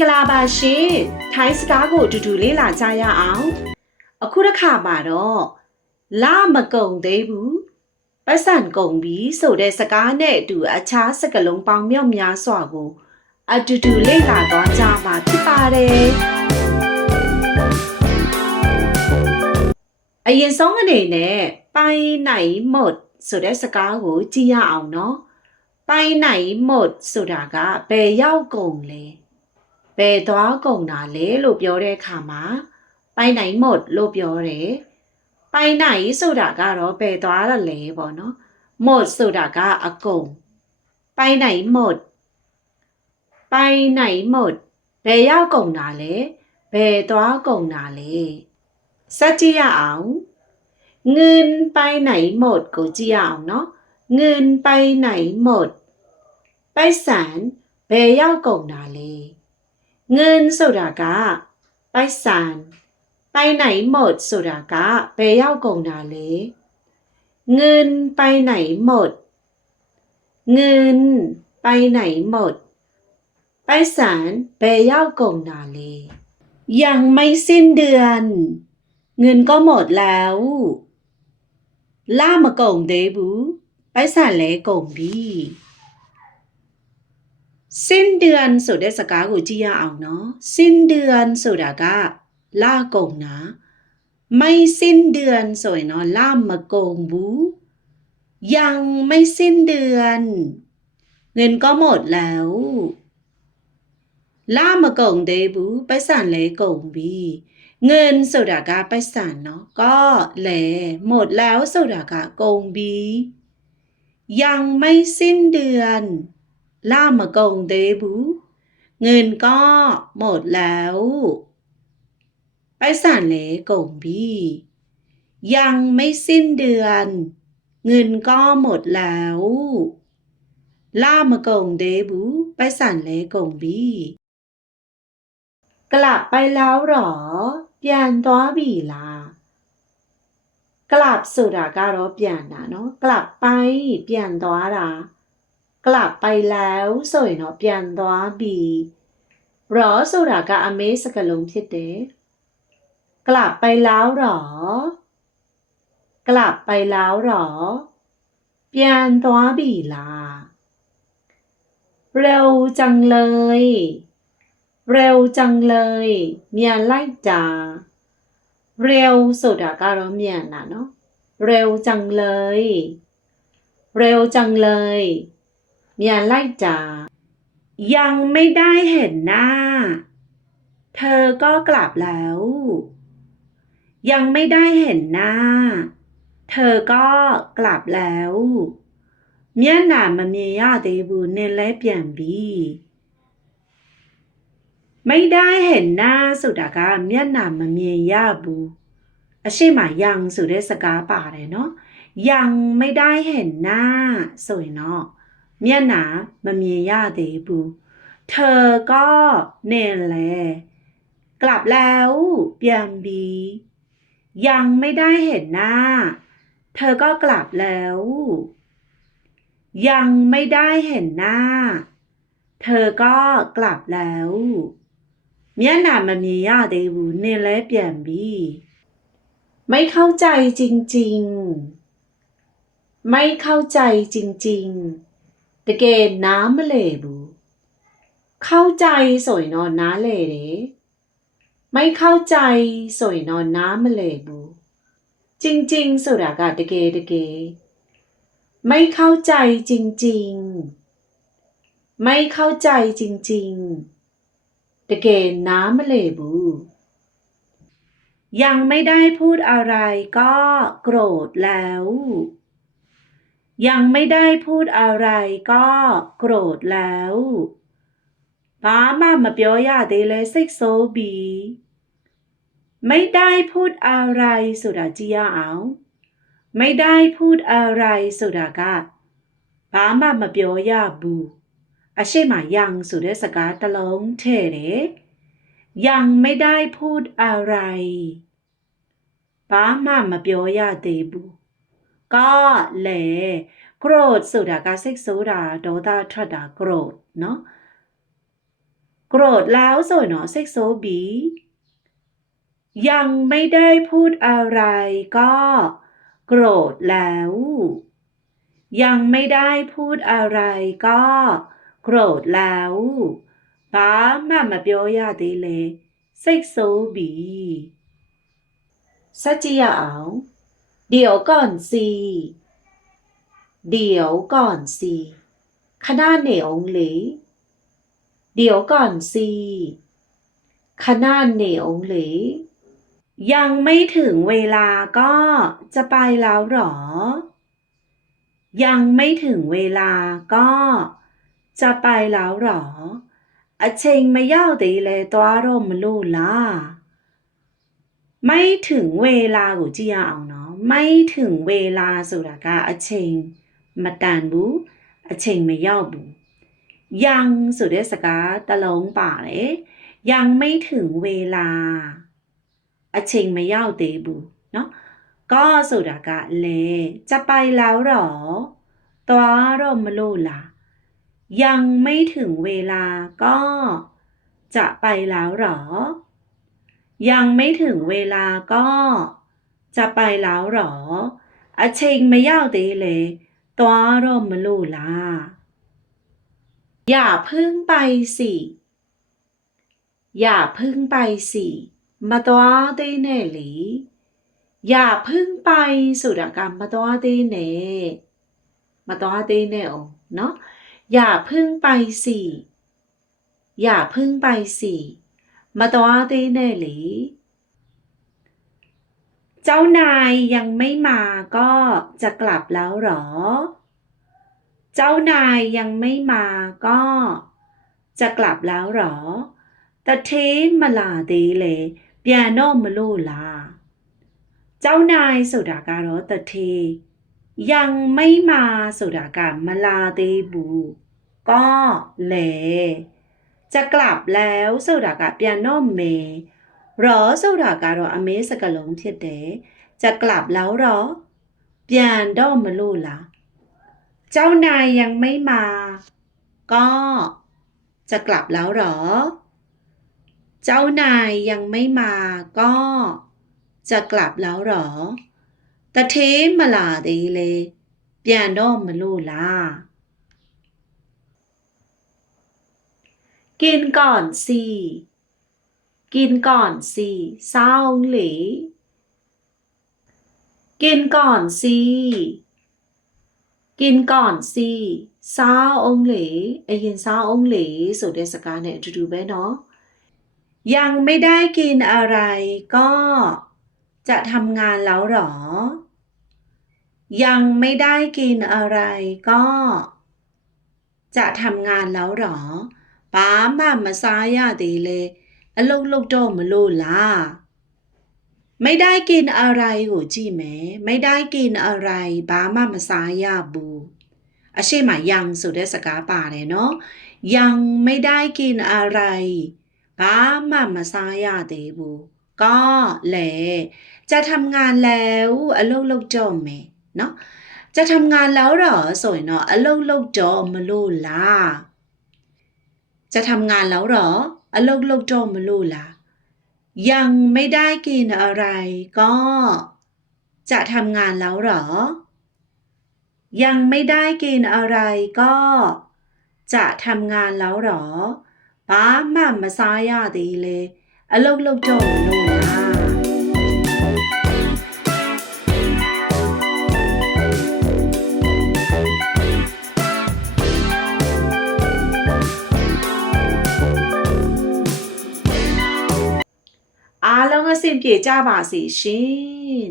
္ဂလာပါရှင်ထိုင်းစကားကိုအတူတူလေးလာကြရအောင်အခုတစ်ခါမှာတော့လာမကုံသေးဘူးပတ်စံကုံပြီဆိုတဲ့စကားနဲ့အတူအခြားစကားလုံးပေါင်းမြောက်များစွာကိုအတူတူလေ့လာသွားကြမှာဖြစ်ပါတယ်အရင်ဆုံးအနေနဲ့ပိုင်နိုင်မတ်ဆိုတဲ့စကားကိုကြည့်ရအောင်နော်ပိုင်နိုင်မတ်ဆိုတာကဘယ်ရောက်ကုန်လဲ ဘယ်သွားကုန်တာလဲလို့ပြောတဲ့အခါမှာပိုင်နိုင်မดလို့ပြောတယ်။ပိုင်နိုင်ဆိုတာကတော့ဘယ်သွားရလဲပေါ့နော်။မดဆိုတာကအကုန်ပိုင်နိုင်မดပိုင်နိုင်မดဘယ်ရောက်ကုန်တာလဲဘယ်သွားကုန်တာလဲစက်ကြည့်ရအောင်เงินไปไหนหมดကိုကြည့်ရအောင်เนาะเงินไปไหนหมดပိုက်ဆံဘယ်ရောက်ကုန်တာလဲ เงินဆိုတာကပိုက်ဆံไปไหนหมดဆိုတာကဘယ်ရောက်ကုန်တာလဲเงินไปไหนหมดเงินไปไหนหมดပိုက်ဆံဘယ်ရောက်ကုန်တာလဲยังไม่สิ้นเดือน เงินก็หมดแล้วล่ามาကုန်သေးဘူးပိုက်ဆံလဲကုန်ပြီ สิ้นเดือนဆိုတဲ့စကားကိုကြည့်ရအောင်နော်สิ้นเดือนဆိုတာကလကုန်တာไม่สิ้นเดือนဆိုရင်တော့လမကုန်ဘူးยังไม่สิ้นเดือน เงินก็หมดแล้วလမကုန်သေးဘူးပတ်စံလဲကုန်ပြီเงินဆိုတာကပတ်စံเนาะก็လဲหมดแล้วဆိုတာကကုန်ပြီยังไม่สิ้นเดือน ล่ามากงเดบูเงินก็หมดแล้ว ไปสานเหลกงบี้ ยังไม่สิ้นเดือน เงินก็หมดแล้วล่ามากงเดบูไปสานเหลกงบี้กลับไปแล้วหรอยันตัวบีลากลับสุดาการบยานนะเนาะกลับไปเปลี่ยนตัวละ กลับไปแล้วဆိုရင်တော့ပြန်သွားပြီหรอဆိုတာကအမေးစကားလုံးဖြစ်တယ်กลับไปแล้วหรอกลับไปแล้วหรอပြန်သွားပြီလားเร็วจังเลย เร็วจังเลยမြန်လိုက်တာเร็วဆိုတာကတော့မြန်တာเนาะเร็วจังเลย เร็วจังเลย မြန်လိုက်တာยังไม่ได้เห็นหน้า เธอก็กลับแล้ว ยังไม่ได้เห็นหน้า เธอก็กลับแล้วမျက်နှာမမြင်ရသေးဘူးနင်လဲပြန်ပြီไม่ได้เห็นหน้าဆိုတာကမျက်နှာမမြင်ရဘူးအရှိမยังဆိုတဲ့စကားပါတယ်เนาะยังไม่ได้เห็นหน้าဆိုရင်တော့မျ เมียหนามันมียย่าเดบู เธอก็เนแล กลับแล้วเปียมบี ยังไม่ได้เห็นหน้า เธอก็กลับแล้ว ยังไม่ได้เห็นหน้า เธอก็กลับแล้วเมียหนามันมียย่าเดบูเนแลเปียมบี ไม่เข้าใจจริง ๆ ไม่เข้าใจจริง ๆ တကယ်နားမလည်ဘူးเข้าใจဆိုရင်တော့နားလည်တယ်ไม่เข้าใจဆိုရင်တော့နားမလည်ဘူးจริงๆဆိုတာကတကယ်တကယ်ไม่เข้าใจจริงๆ ไม่เข้าใจจริงๆ ตะเกนน้ำมะเลบู ยังไม่ได้พูดอะไรก็โกรธแล้ว ยังไม่ได้พูดอะไรก็โกรธแล้วป้ามามาเปียวยาเดเลสิกโซบี ไม่ได้พูดอะไรสุดาจียาเอาไม่ได้พูดอะไรสุดากะป้ามามาเปียวยาบูอาเช่มายังสุดสกาตะลงเทเรยังไม่ได้พูดอะไรป้ามามาเปียวยาเดบู ก็လေโกรธဆိုတာကစိတ်ဆိုးတာဒေါသထွက်တာโกรธเนาะ โกรธแล้วဆိုရင်တော့စိတ်ဆိုးပြီး ยังไม่ได้พูดอะไรก็ โกรธแล้ว ยังไม่ได้พูดอะไรก็ โกรธแล้วဘာမှမပြောရသေးလေစိတ်ဆိုးပြီစัจကြည့်ရအောင် เดี๋ยวก่อนสิเดี๋ยวก่อนสิขณะเหนียงหลีเดี๋ยวก่อนสิขณะเหนียงหลียังไม่ถึงเวลาก็จะไปแล้วหรอ ยังไม่ถึงเวลาก็จะไปแล้วหรออเชงไม่ย่าตีเลยตัวร่มลูละไม่ถึงเวลาหัวเจะเอาเนาะ ไม่ถึงเวลาဆိုတာကအချိန်မတန်ဘူးအချိန်မရောက်ဘူးยังဆိုတဲ့စကားတစ်လုံးပါတယ်ยังไม่ถึงเวลา အချိန်မရောက်သေးဘူးเนาะก็ဆိုတာကလေจะไปแล้วหรอသွားတော့မလို့လားยังไม่ถึงเวลาก็จะไปแล้วหรอ ยังไม่ถึงเวลาก็ จะไปแล้วหรออาเชงไม่ยาวดีเลยตัวร่มไม่รู้ละอย่าพึ่งไปสิ อย่าพึ่งไปสิ มาตัวได้แน่หรืออย่าพึ่งไปสุดกรรมมาตัวได้แน่มาตัวได้แน่เนาะ อย่าพึ่งไปสิ อย่าพึ่งไปสิ มาตัวได้แน่หรือ เจ้านายยังไม่มาก็จะกลับแล้วหรอ เจ้านายยังไม่มาก็จะกลับแล้วหรอตะเทမလာသေးလေပြန်တော့မလို့လားเจ้านายဆိုတာကတော့တထေยังไม่มาဆိုတာကမလာသေးဘူးก็လေจะกลับแล้วဆိုတာကပြန်တော့မယ် ရောဆိုတာကတော့အမေးစကားလုံးဖြစ်တယ်จะกลับแล้วหรอပြန်တော့မလို့လားเจ้านายยังไม่มา ก็จะกลับแล้วหรอ เจ้านายยังไม่มาก็ จะกลับแล้วหรอตะเทมาลาသေးလေပြန်တော့မလို့လားกินก่อนสิ กินก่อนสิเศร้าหลีกินก่อนสิกินก่อนสิเศร้าองหลีไอยินเศร้าองหลีสุดเดสกาเนี่ยดูดูไปเนาะยังไม่ได้กินอะไรก็จะทำงานแล้วหรอ ยังไม่ได้กินอะไรก็จะทำงานแล้วหรอป้ามามาซายาดีเลย အလုတ်လုတ်တော့မလို့လားไม่ได้กินอะไรကိုကြည့်မယ်ไม่ได้กินอะไรဘာမှမစားရဘူးအရှိမยังဆိုတဲ့စကားပါတယ်เนาะยังไม่ได้กินอะไร ဘာမှမစားရသေးဘူးก็လေจะทำงานแล้วအလုပ်လုပ်တော့မယ်เนาะจะทำงานแล้วเหรอဆိုရင်တော့အလုပ်လုပ်တော့မလို့လားจะทำงานแล้วเหรอ အလုပ်လုပ်တော့မလို့လားยังไม่ได้กินอะไรก็ จะทำงานแล้วเหรอ ยังไม่ได้กินอะไรก็ จะทำงานแล้วเหรอ ဘာမှမစားရသေးလေအလုတ်လုတ်တော့မလို့လား ပြေကြပါစေရှင်